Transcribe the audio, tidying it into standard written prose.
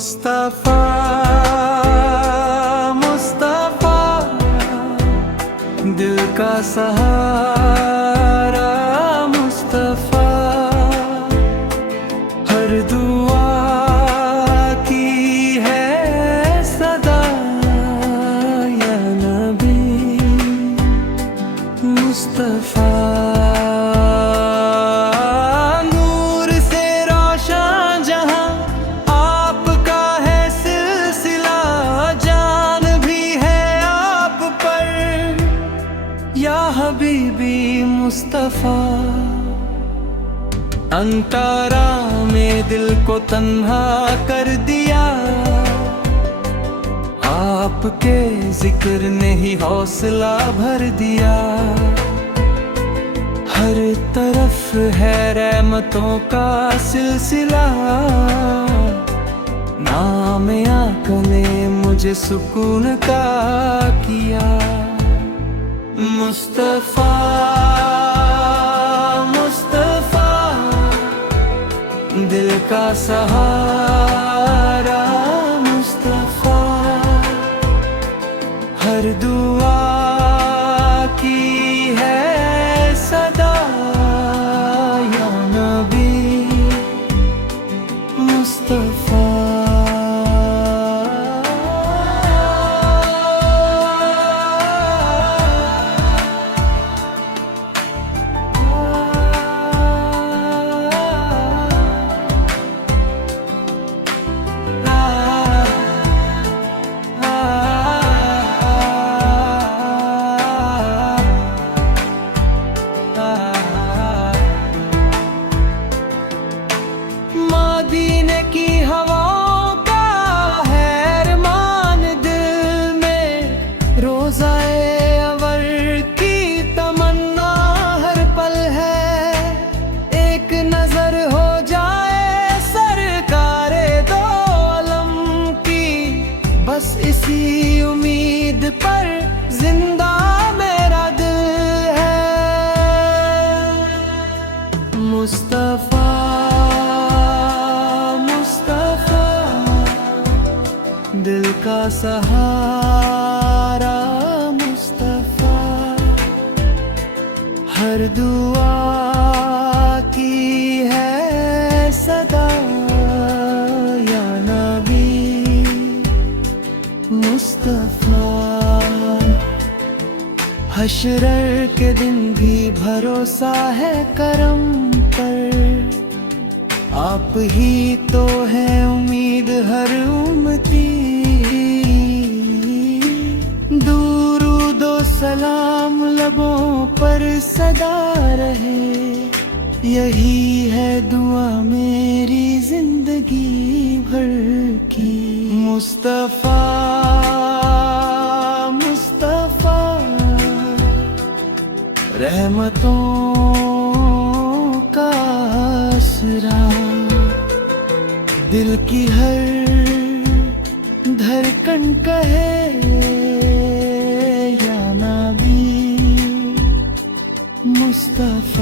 मुस्तफा मुस्तफा दिल का सहारा मुस्तफा हर दुआ की है सदा या नबी मुस्तफा हबीबी मुस्तफा अंकारा में दिल को तन्हा कर दिया आपके जिक्र ने ही हौसला भर दिया हर तरफ है रहमतों का सिलसिला नाम आका ने मुझे सुकून का किया मुस्तफा मुस्तफा दिल का सहारा मुस्तफा हर दुआ की है सदा या नबी मुस्तफा मदीने की हवाओं का है अरमान दिल में रोज़ाए अवर की तमन्ना हर पल है एक नजर हो जाए सरकारे दो आलम की बस इसी उम्मीद पर जिंदा मेरा दिल है मुस्तफा दिल का सहारा मुस्तफा हर दुआ की है सदा या नबी मुस्तफा हश्र के दिन भी भरोसा है करम पर आप ही तो हैं उम्मीद हर उम्मती दुरूदो सलाम लबों पर सदा रहे यही है दुआ मेरी जिंदगी भर की मुस्तफा मुस्तफा रहमतों का आसरा दिल की हर धड़कन कहे या नबी मुस्तफा